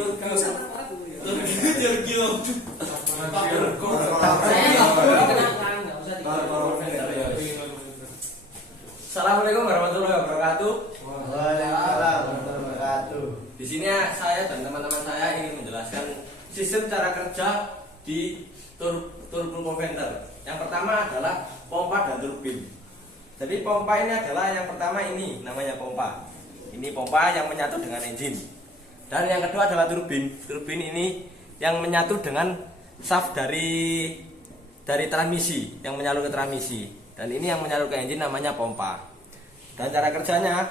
Assalamualaikum warahmatullahi wabarakatuh. Waalaikumsalam warahmatullahi wabarakatuh. Di sini saya dan teman-teman saya ingin menjelaskan sistem cara kerja di turbo converter. Yang pertama adalah pompa dan turbin. Jadi pompa ini adalah yang pertama ini namanya pompa. Ini pompa yang menyatu dengan engine. Dan yang kedua adalah turbin. Turbin ini yang menyatu dengan shaft dari transmisi, yang menyalur ke transmisi. Dan ini yang menyalur ke engine namanya pompa. Dan cara kerjanya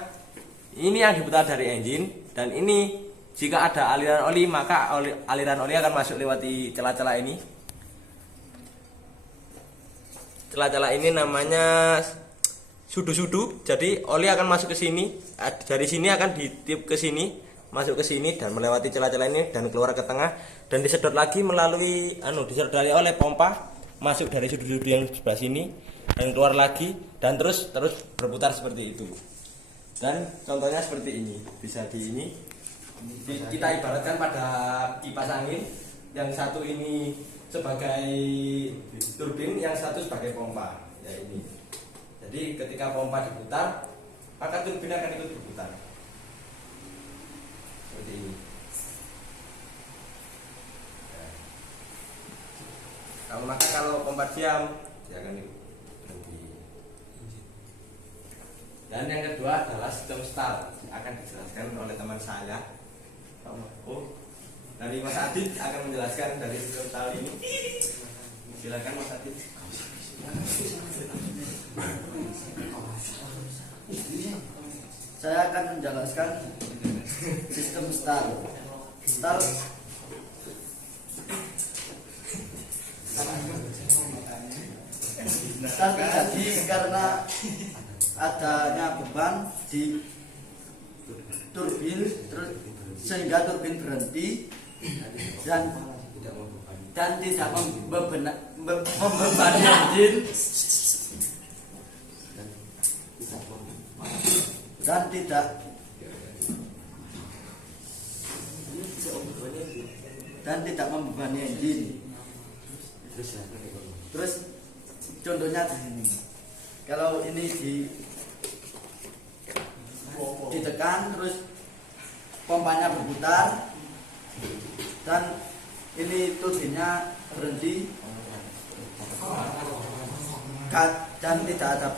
ini yang diputar dari engine, dan ini jika ada aliran oli maka aliran oli akan masuk lewati celah-celah ini. Celah-celah ini namanya sudu-sudu. Jadi oli akan masuk ke sini, dari sini akan ditiup ke sini, masuk ke sini dan melewati celah-celah ini dan keluar ke tengah dan disedot lagi melalui disedot oleh pompa, masuk dari sudu-sudu yang sebelah sini dan keluar lagi dan terus berputar seperti itu. Dan contohnya seperti ini, bisa kita ibaratkan pada kipas angin, yang satu ini sebagai turbin, yang satu sebagai pompa. Ya ini. Jadi ketika pompa diputar, maka turbin akan ikut berputar. Seperti ini. Ya. Kalau pompa diam, dia akan ikut berhenti. Dan yang kedua adalah sistem start, akan dijelaskan oleh teman saya. Dari Mas Adit akan menjelaskan dari sistem start ini. Silakan Mas Adit. Saya akan menjelaskan sistem start. Start terjadi karena adanya beban di turbin, sehingga turbin berhenti dan tidak membebani engine dan tidak membebani engine. Terus contohnya di sini. Kalau ini ditekan, terus pompanya berputar dan ini turbinnya berhenti dan tidak ada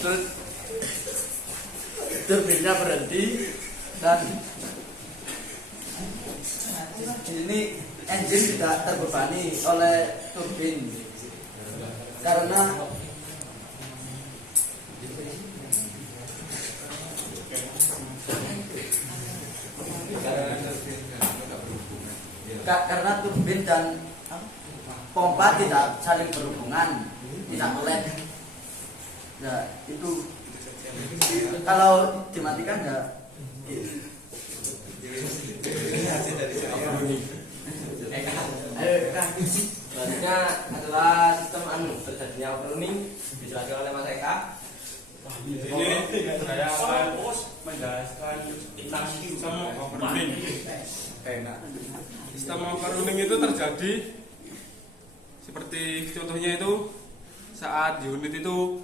terus turbinnya berhenti dan ini engine tidak terbebani oleh turbin karena turbin dan pompa tidak saling berhubungan, tidak melek. Ya itu kalau dimatikan ya. Selanjutnya adalah sistem terjadinya overrunning, dijelaskan oleh Mas Eka. Di sini saya akan menjelaskan tentang sistem overrunning. Sistem overrunning itu terjadi seperti contohnya itu saat unit itu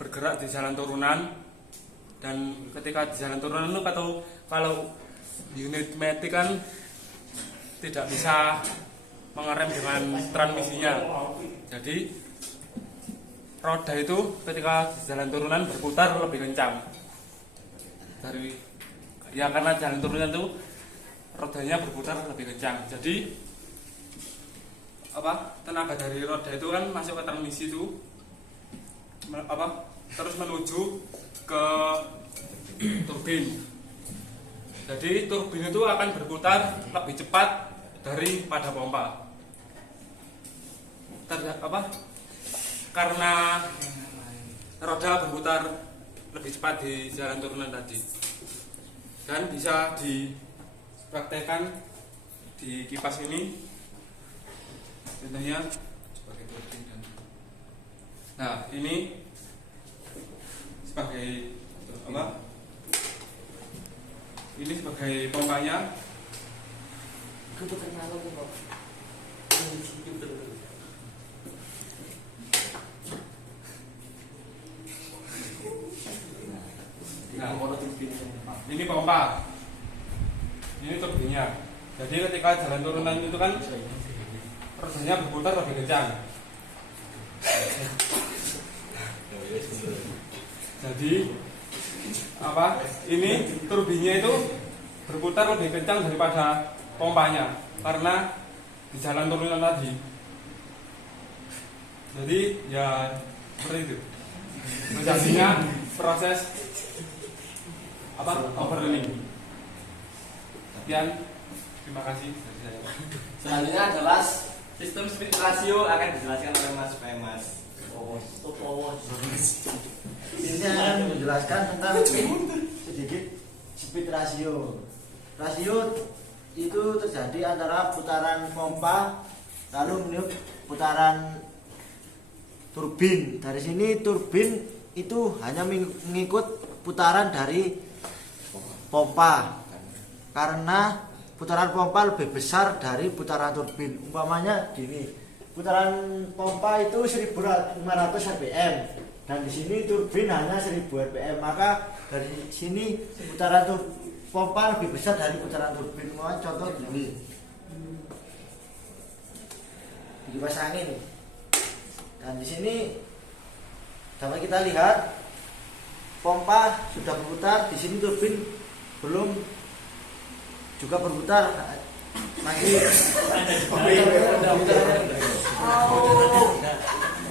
bergerak di jalan turunan, dan ketika di jalan turunan itu kalau unit matic kan tidak bisa mengerem dengan transmisinya. Jadi roda itu ketika di jalan turunan berputar lebih kencang karena jalan turunan itu rodanya berputar lebih kencang. Jadi tenaga dari roda itu kan masuk ke transmisi itu terus menuju ke turbin. Jadi turbin itu akan berputar lebih cepat daripada pompa. Karena roda berputar lebih cepat di jalan turunan tadi. Dan bisa dipraktekkan di kipas ini. contohnya sebagai turbin dan nah ini sebagai apa? Ini sebagai pompanya. Nah, ini pompa. Ini turbinnya. Jadi ketika jalan turunan itu kan rodanya berputar lebih kencang. Jadi apa? Ini turbinnya itu berputar lebih kencang daripada pompanya karena di jalan turunan tadi. Jadi ya seperti itu. Terjadinya proses apa? Overloading. Sekian, terima kasih dari saya. Selanjutnya adalah sistem speed ratio akan dijelaskan oleh Mas Femas. Ini akan menjelaskan tentang sedikit speed ratio. Rasio itu terjadi antara putaran pompa lalu meniup putaran turbin. Dari sini turbin itu hanya mengikut putaran dari pompa karena putaran pompa lebih besar dari putaran turbin. Umpamanya gini, putaran pompa itu 1500 rpm dan di sini turbin hanya 1000 rpm, maka dari sini putaran pompa lebih besar dari putaran turbin. Contoh gini, kipas angin, dan di sini dapat kita lihat pompa sudah berputar, di sini turbin belum juga berputar, masih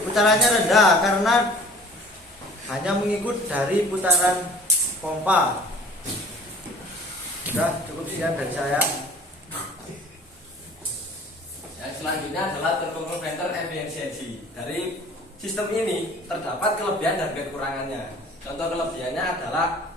putarannya rendah karena hanya mengikut dari putaran pompa. Sudah cukup sekian dari saya. Yang selanjutnya adalah turboconverter efisiensi. Dari sistem ini terdapat kelebihan dan kekurangannya. Contoh kelebihannya adalah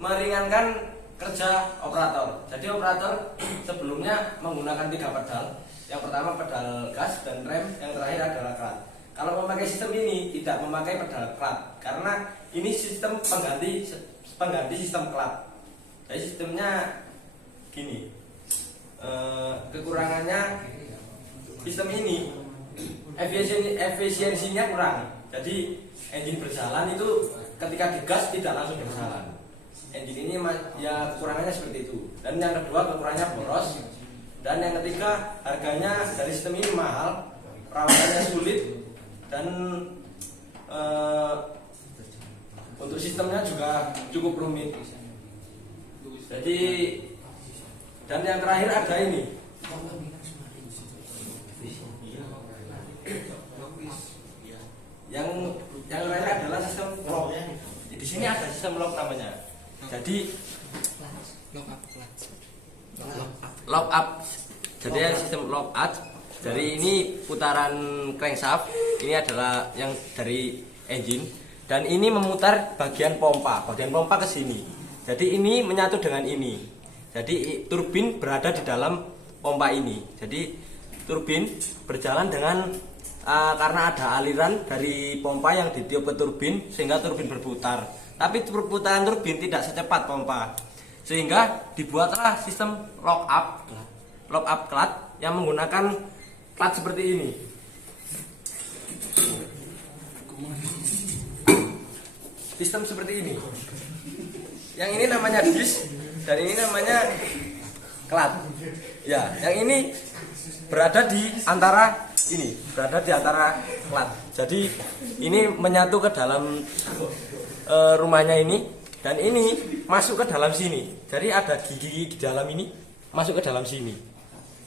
meringankan kerja operator. Jadi operator sebelumnya menggunakan 3 pedal. Yang pertama pedal gas dan rem, yang terakhir adalah clutch. Kalau memakai sistem ini tidak memakai pedal clutch karena ini sistem pengganti sistem clutch. Jadi sistemnya gini. Kekurangannya sistem ini efisiensinya kurang. Jadi engine berjalan itu ketika digas tidak langsung berjalan. Engine ini ya kekurangannya seperti itu. Dan yang kedua kekurangannya boros. Dan yang ketiga harganya dari sistem ini mahal, perawatannya sulit, dan untuk sistemnya juga cukup rumit. Jadi dan yang terakhir ada ini. Yang terakhir adalah sistem lock. Di sini ada sistem lock namanya. Jadi lock up. Jadi sistem lock up. Dari ini putaran crankshaft. Ini adalah yang dari engine. Dan ini memutar bagian pompa. Bagian pompa ke sini. Jadi ini menyatu dengan ini. Jadi turbin berada di dalam pompa ini. Jadi turbin berjalan dengan karena ada aliran dari pompa yang ditiup ke turbin sehingga turbin berputar. Tapi perputaran turbin tidak secepat pompa. Sehingga dibuatlah sistem lock up clutch yang menggunakan clutch seperti ini. Sistem seperti ini. Yang ini namanya disk dan ini namanya clutch. Ya, yang ini berada di antara clutch. Jadi ini menyatu ke dalam rumahnya ini dan ini masuk ke dalam sini. Jadi ada gigi di dalam ini masuk ke dalam sini.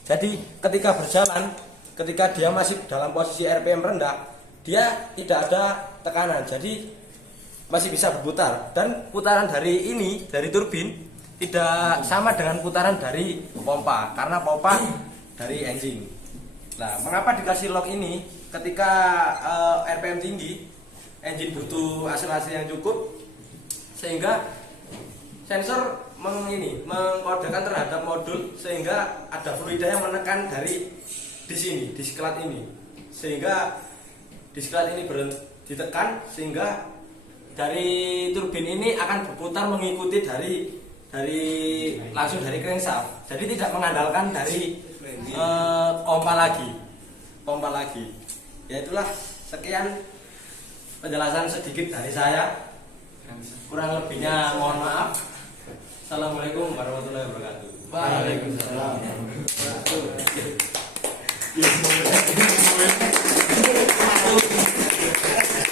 Jadi ketika berjalan, ketika dia masih dalam posisi RPM rendah, dia tidak ada tekanan. Jadi masih bisa berputar dan putaran dari turbin tidak sama dengan putaran dari pompa karena pompa dari engine. Nah, mengapa dikasih lock ini? Ketika RPM tinggi, engine butuh akselerasi yang cukup sehingga sensor mengkodekan terhadap modul sehingga ada fluida yang menekan dari di sini, di sklat ini, sehingga di sklat ini ditekan sehingga dari turbin ini akan berputar mengikuti dari langsung dari crankshaft. Jadi tidak mengandalkan dari pompa lagi. Ya itulah, sekian penjelasan sedikit dari saya. Kurang lebihnya mohon maaf. Assalamualaikum warahmatullahi wabarakatuh. Waalaikumsalam. Yes.